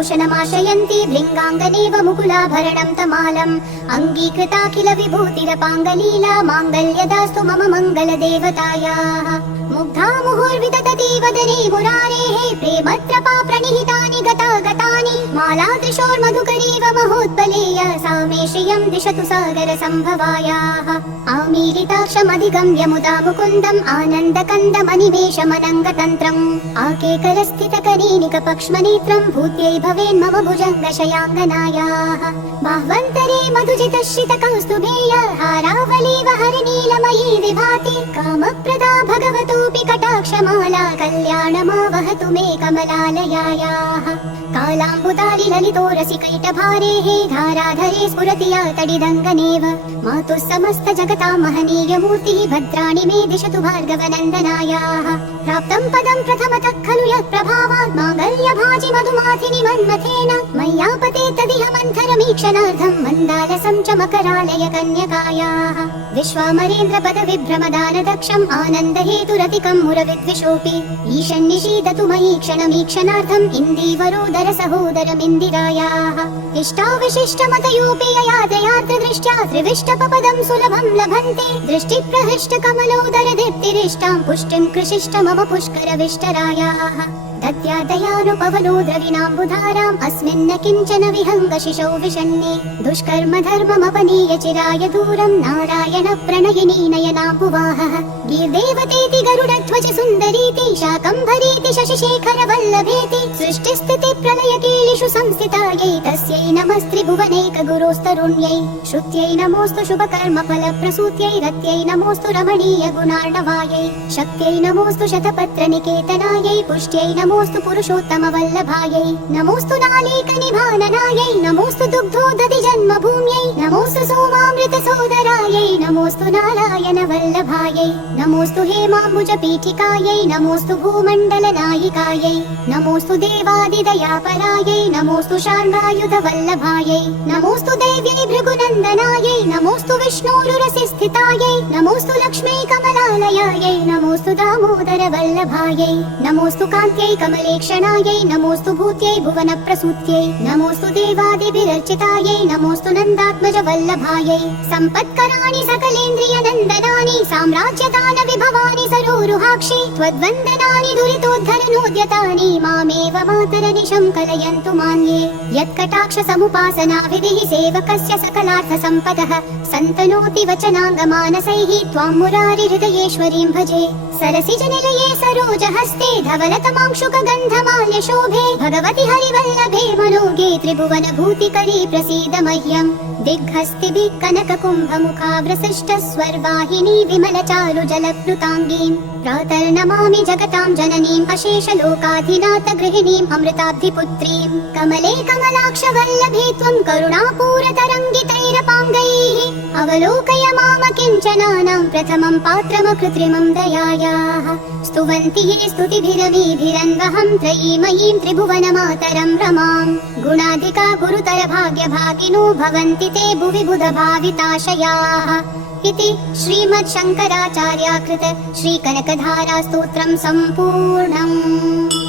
भूषणमाशयन्ति भृङ्गाङ्गनेव मुकुलाभरणं तमालम् अङ्गीकृताखिल विभूतिरपाङ्गलीला माङ्गल्यदास्तु मम मङ्गलदेवतायाः मुग्धा मुहुर्विदधति वदने मुरारेः प्रेमत्रपा प्रणिहितानि गतागतानि मालादृशोर्मधुकरीव महोत्पलेय सा मे श्रियं दिशतु सागरसम्भवायाः आमीलिताक्षमधिगम्य मुदा मुकुन्दम् आनन्दकन्दमनिमेषमनङ्गतन्त्रम् आकेकरस्थितकनीनिकपक्ष्मनेत्रं भूत्यै भवेन्मम भुजङ्गशयाङ्गनायाः बाह्वन्तरे मधुजितश्रितकौस्तुभेय हारावलीव हरिनीलमयी विभाति कामप्रदा भगवतोऽपि कटाक्षमाला कल्याणमावहतु मे कमलालयायाः कालाम्बुदारि ललितोरसिकैटभारेः धाराधरे स्फुरति या तडिदङ्गनेव मातुः समस्त जगतां महनीय मूर्तिः भद्राणि मे दिशतु भार्गवनन्दनायाः प्राप्तं पदं प्रथमतः खलु यत्प्रभावात् माङ्गल्यभाजि मधुमाथिनि मन्मथेन मय्यापते तदिह मन्थरमीक्षणार्थं मन्दालसं च मकरालय कन्यकायाः विश्वामरेन्द्रपदविभ्रमदानदक्षम् आनन्दहेतुरतिकं मुरविद्विषोऽपि ईशन्निषीदतु मयि क्षणमीक्षणार्थम् इन्दीवरोदर सहोदरमिन्दिरायाः इष्टाविशिष्टमतयोऽपि ययाद्रयार्द्रदृष्ट्या त्रिविष्टपपदं सुलभं लभन्ते दृष्टिप्रहृष्टकमलोदर दीप्तिरिष्टां पुष्टिं कृशिष्ट मम पुष्करविष्टरायाः दद्यादयानुपवनो द्रविणाम्बुधाराम् अस्मिन्न किञ्चन विहङ्गशिशौ विषण्णे दुष्कर्म धर्ममपनीय चिराय दूरं नारायण प्रणयिनी नयनाम्बुवाहः गीर्देवतेति गरुडध्वज सुन्दरीति शाकम्भरीति शशिशेखर वल्लभेति सृष्टिस्थिति प्रलय कीलिषु संस्थितायै तस्यै नमस्त्रिभुवनैक गुरोस्तरुण्यै श्रुत्यै नमोऽस्तु शुभकर्म फलप्रसूत्यै रत्यै नमोऽस्तु रमणीय गुणार्णवायै शक्त्यै नमोऽस्तु शतपत्र निकेतनायै पुष्ट्यै नमोऽस्तु पुरुषोत्तम वल्लभायै नमोऽस्तु नालीकनिभाननायै नमोऽस्तु दुग्धोदधि जन्मभूम्यै नमोऽस्तु सोमामृत सोदरायै नमोऽस्तु नारायण वल्लभायै नमोऽस्तु हेमाम्बुज पीठिकायै नमोऽस्तु भूमण्डल नायिकायै नमोऽस्तु देवादिदयापरायै नमोऽस्तु शार्ङ्गायुध वल्लभायै नमोऽस्तु देव्यै भृगुनन्दनायै नमोऽस्तु विष्णोरुरसि स्थितायै नमोऽस्तु लक्ष्मी कमलालयायै नमोऽस्तु दामोदर वल्लभायै नमोऽस्तु कान्त्यै कमलेक्षणायै नमोऽस्तु भूत्यै भुवनप्रसूत्यै नमोऽस्तु देवादिभिरर्चितायै नमोऽस्तु नन्दात्मज वल्लभायै सम्पत्कराणि सकलेन्द्रियनन्दनानि साम्राज्यदान विभवानि सरोरुहाक्षि त्वद्वन्दनानि दुरितोद्धरनोद्यतानि मामेव मातरनिशं कलयन्तु मान्ये यत्कटाक्ष समुपासनाभिधिः सेवकस्य सकलार्थ सम्पदः सन्तनोति वचनाङ्गमानसैः त्वां मुरारि हृदयेश्वरीं भजे सरसिजनिलये सरोजहस्ते धवलतमांशुकगन्धमाल्य शोभे भगवति हरिवल्लभे मनोगे त्रिभुवन भूतिकरी प्रसीद मह्यम् दिग्हस्तिभिः कनककुम्भमुखाव्रसृष्ट स्वर्वाहिनी विमलचारु जलप्लुताङ्गीम् प्रातर्नमामि जगतां जननीम् अशेषलोकाधिनाथ गृहिणीम् अमृताब्धिपुत्रीम् कमले कमलाक्ष वल्लभे त्वं करुणापूरतरङ्गितैरपाङ्गैः अवलोकय माम किञ्चनानां प्रथमं पात्रमकृत्रिमं दयायाः स्तुवन्ति ये स्तुतिभिरवीभिरन्वहं त्रयीमयीं त्रिभुवनमातरं रमाम् गुणाधिका गुरुतर भाग्यभागिनो भवन्ति ते भुवि बुधभाविताशयाः इति श्रीमद् शङ्कराचार्याकृत श्रीकनकधारा स्तोत्रं सम्पूर्णम्।